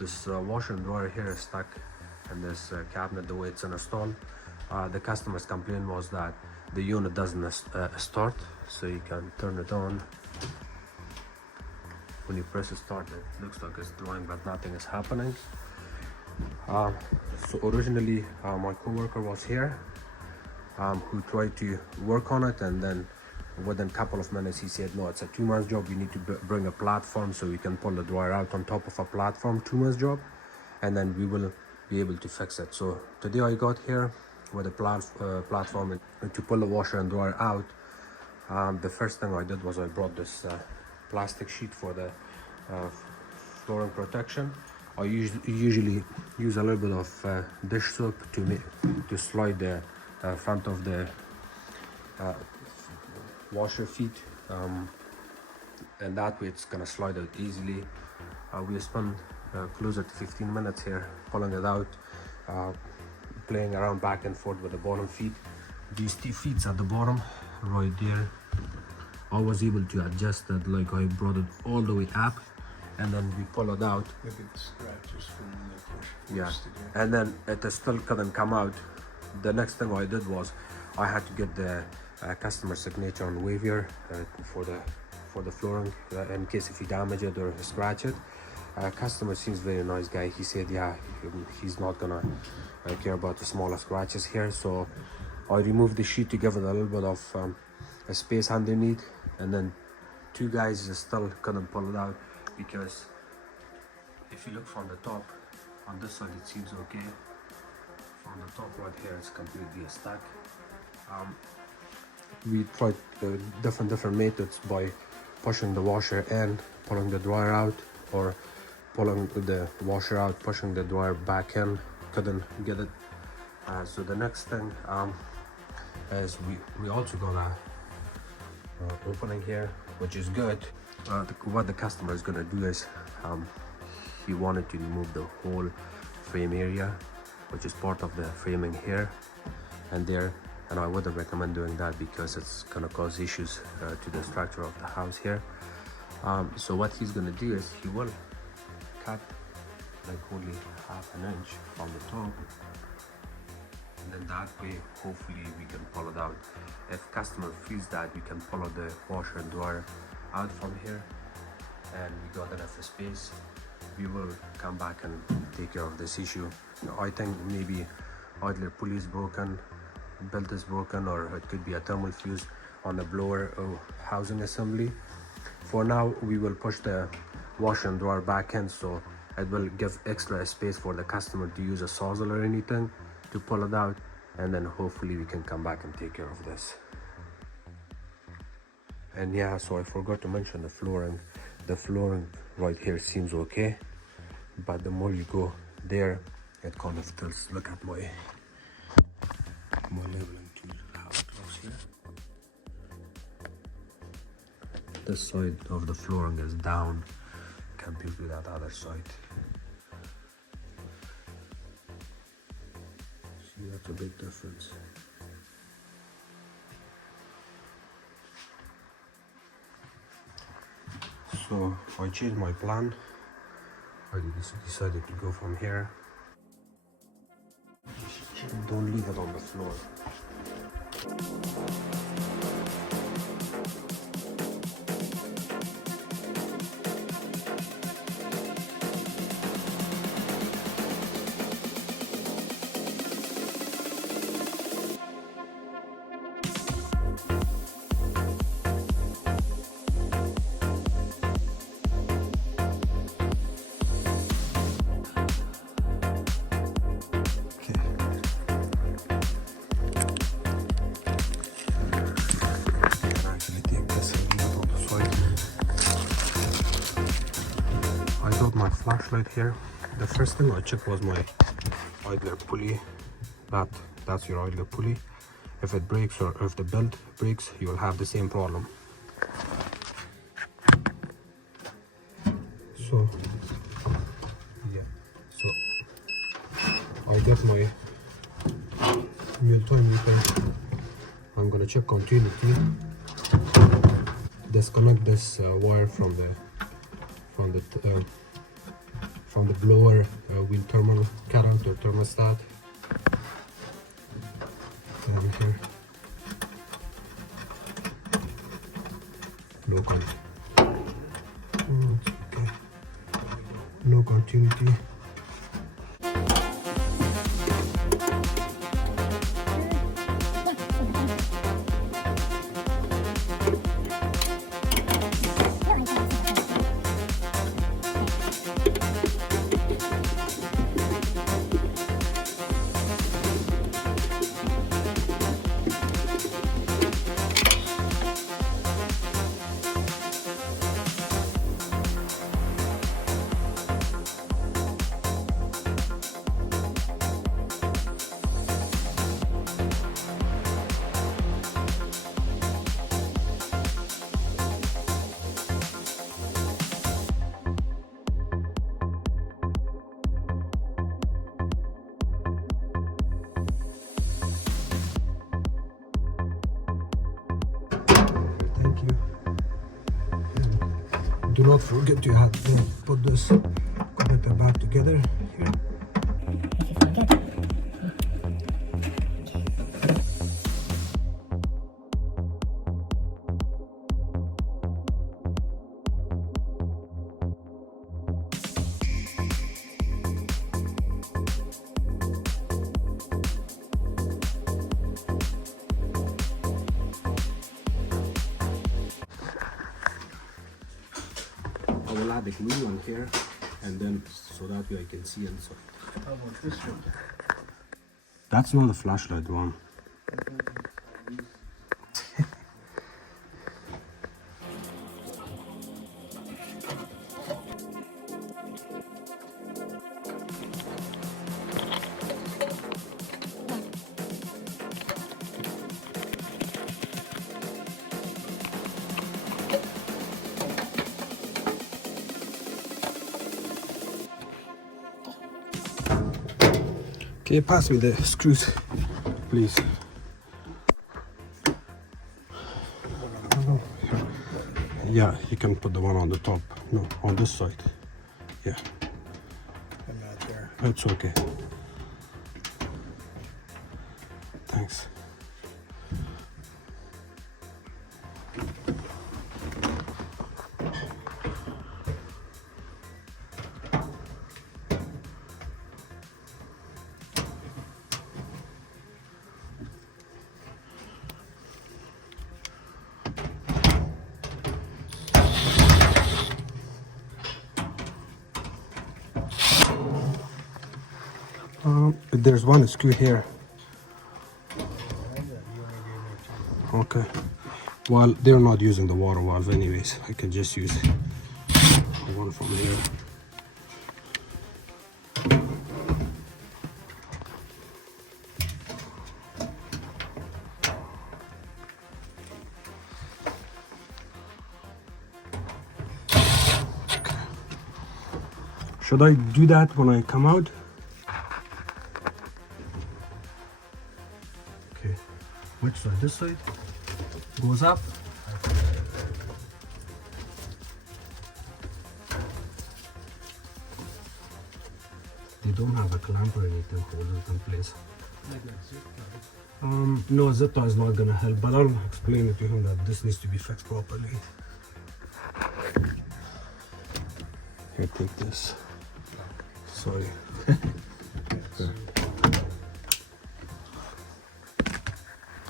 this washer and dryer here is stuck in this cabinet the way it's installed. The customer's complaint was that the unit doesn't start, so you can turn it on. When you press start, it looks like it's drawing, but nothing is happening. So originally my coworker was here, who tried to work on it, and then within a couple of minutes he said, no, it's a 2-month job, you need to bring a platform so we can pull the dryer out on top of a platform, 2-month job, and then we will be able to fix it. So today I got here with a platform to pull the washer and dryer out. The first thing I did was I brought this plastic sheet for the flooring protection. I usually use a little bit of dish soap to slide the front of the washer feet, and that way it's gonna slide out easily. We spent closer to 15 minutes here pulling it out, playing around back and forth with the bottom feet. These 2 feet at the bottom right there, I was able to adjust that, like I brought it all the way up, and then we pull it out. Look at the scratches from the Yeah, and then it still couldn't come out. The next thing I did was I had to get the customer signature on waiver for the flooring, in case if you damage it or scratch it. Customer seems very nice guy. He said, yeah, he's not gonna care about the smaller scratches here. So I removed the sheet to give it a little bit of a space underneath, and then 2 guys still couldn't pull it out, because if you look from the top, on this side it seems okay. From the top right here it's completely stuck. We tried different methods by pushing the washer in, pulling the dryer out, or pulling the washer out, pushing the dryer back in. Couldn't get it. So the next thing is we also got a opening here, which is good. What the customer is gonna do is he wanted to remove the whole frame area, which is part of the framing here and there, and I wouldn't recommend doing that because it's gonna cause issues to the structure of the house here. So what he's gonna do is he will cut like only ½ an inch from the top, and then that way hopefully we can pull it out. If customer feels that we can pull out the washer and dryer out from here and we got enough space, we will come back and take care of this issue. I think maybe idler pulley is broken, belt is broken, or it could be a thermal fuse on the blower or housing assembly. For now we will push the washer and dryer back in, so it will give extra space for the customer to use a sawzall or anything to pull it out, and then hopefully we can come back and take care of this. And yeah, so I forgot to mention the flooring. The flooring right here seems okay, but the more you go there, it kind of tilts. Look at my leveling tool, how it looks here. This side of the flooring is down compared to that other side. See, that's a big difference. So I changed my plan. I decided to go from here. Don't leave it on the floor. My flashlight here. The first thing I checked was my idler pulley. That's your idler pulley. If it breaks or if the belt breaks, you will have the same problem. So yeah, so I got my multimeter. I'm gonna check continuity. Disconnect this wire from the from the blower wheel thermal cutout or thermostat. And here, no okay. No continuity. Thank you. And do not forget you have to put this connector back together here. I will add a glue one here, and then so that way I can see inside. How about this one? That's not a flashlight one. Can you pass me the screws, please? Yeah, you can put the one on the top. No, on this side. Yeah, And not there. that's okay. Thanks. There's one screw here. Okay. Well, they're not using the water valve anyways. I can just use one from here. Okay. Should I do that when I come out? Okay. Which side? This side? Goes up? They don't have a clamp or anything hold it in place. No, zip tie is not gonna help, but I'll explain it to him that this needs to be fixed properly. Here, take this. Sorry.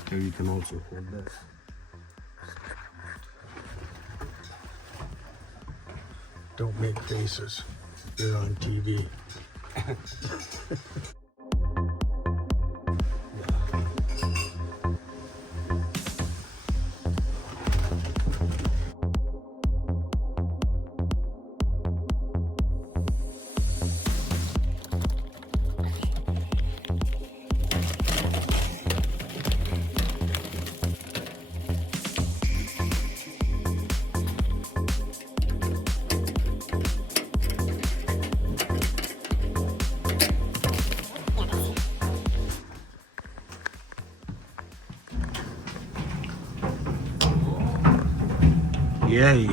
Here you can also hold this. Don't make faces. You're on TV. Yay.